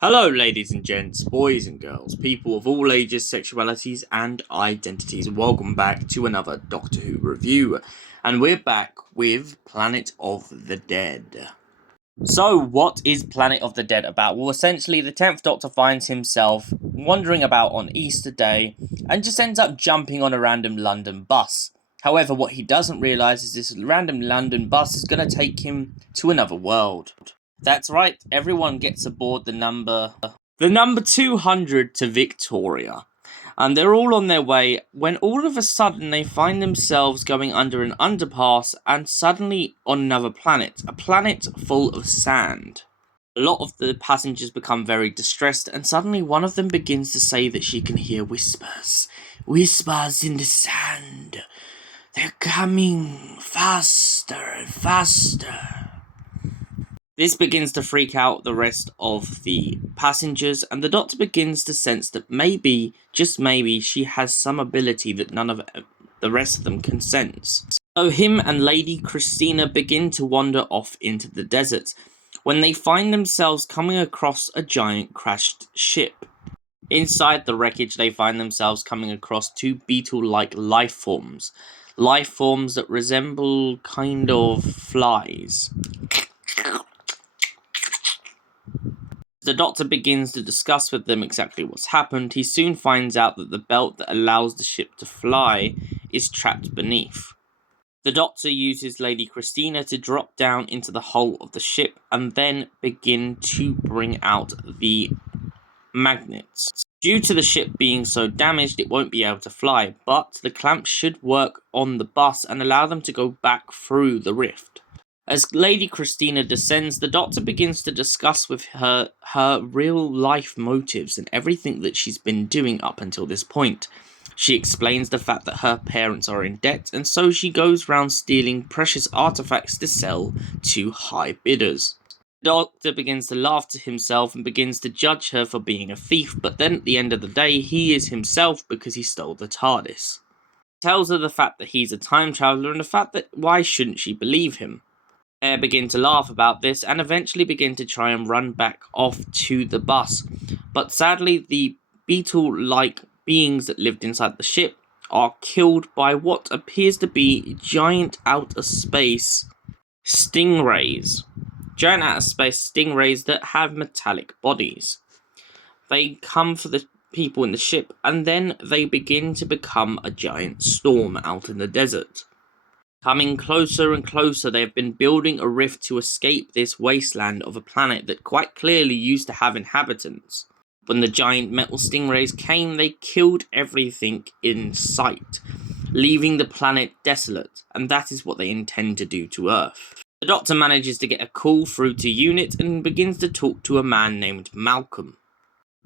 Hello ladies and gents, boys and girls, people of all ages, sexualities and identities. Welcome back to another Doctor Who review. And we're back with Planet of the Dead. So what is Planet of the Dead about? Well, essentially the 10th Doctor finds himself wandering about on Easter Day and just ends up jumping on a random London bus. However, what he doesn't realise is this random London bus is going to take him to another world. That's right, everyone gets aboard the number 200 to Victoria. And they're all on their way when all of a sudden they find themselves going under an underpass and suddenly on another planet, a planet full of sand. A lot of the passengers become very distressed and suddenly one of them begins to say that she can hear whispers. Whispers in the sand. They're coming faster and faster. This begins to freak out the rest of the passengers, and the Doctor begins to sense that maybe, just maybe, she has some ability that none of the rest of them can sense. So him and Lady Christina begin to wander off into the desert, when they find themselves coming across a giant crashed ship. Inside the wreckage, they find themselves coming across two beetle-like life forms that resemble kind of flies. The Doctor begins to discuss with them exactly what's happened. He soon finds out that the belt that allows the ship to fly is trapped beneath. The Doctor uses Lady Christina to drop down into the hull of the ship and then begin to bring out the magnets. Due to the ship being so damaged, it won't be able to fly, but the clamps should work on the bus and allow them to go back through the rift. As Lady Christina descends, the Doctor begins to discuss with her real-life motives and everything that she's been doing up until this point. She explains the fact that her parents are in debt, and so she goes round stealing precious artifacts to sell to high bidders. The Doctor begins to laugh to himself and begins to judge her for being a thief, but then at the end of the day, he is himself because he stole the TARDIS. He tells her the fact that he's a time traveller and the fact that why shouldn't she believe him? They begin to laugh about this and eventually begin to try and run back off to the bus. But sadly, the beetle-like beings that lived inside the ship are killed by what appears to be giant outer space stingrays. Giant outer space stingrays that have metallic bodies. They come for the people in the ship and then they begin to become a giant storm out in the desert. Coming closer and closer, they have been building a rift to escape this wasteland of a planet that quite clearly used to have inhabitants. When the giant metal stingrays came, they killed everything in sight, leaving the planet desolate, and that is what they intend to do to Earth. The Doctor manages to get a call through to Unit and begins to talk to a man named Malcolm.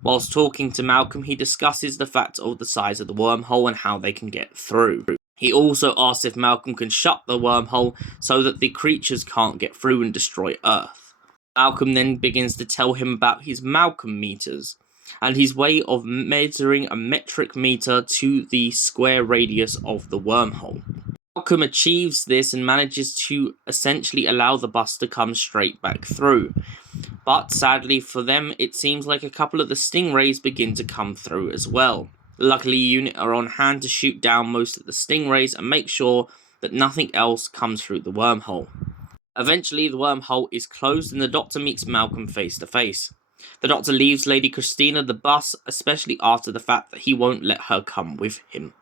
Whilst talking to Malcolm, he discusses the fact of the size of the wormhole and how they can get through. He also asks if Malcolm can shut the wormhole so that the creatures can't get through and destroy Earth. Malcolm then begins to tell him about his Malcolm meters and his way of measuring a metric meter to the square radius of the wormhole. Malcolm achieves this and manages to essentially allow the bus to come straight back through. But sadly for them, it seems like a couple of the stingrays begin to come through as well. Luckily, Unit are on hand to shoot down most of the stingrays and make sure that nothing else comes through the wormhole. Eventually, the wormhole is closed and the Doctor meets Malcolm face to face. The Doctor leaves Lady Christina the bus, especially after the fact that he won't let her come with him.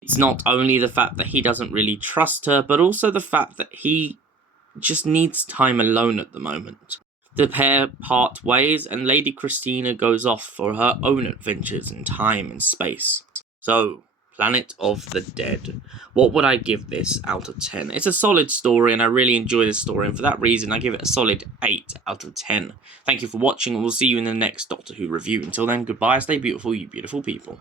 It's not only the fact that he doesn't really trust her, but also the fact that he just needs time alone at the moment. The pair part ways and Lady Christina goes off for her own adventures in time and space. So, Planet of the Dead. What would I give this out of 10? It's a solid story and I really enjoy this story, and for that reason I give it a solid 8 out of 10. Thank you for watching and we'll see you in the next Doctor Who review. Until then, goodbye, stay beautiful, you beautiful people.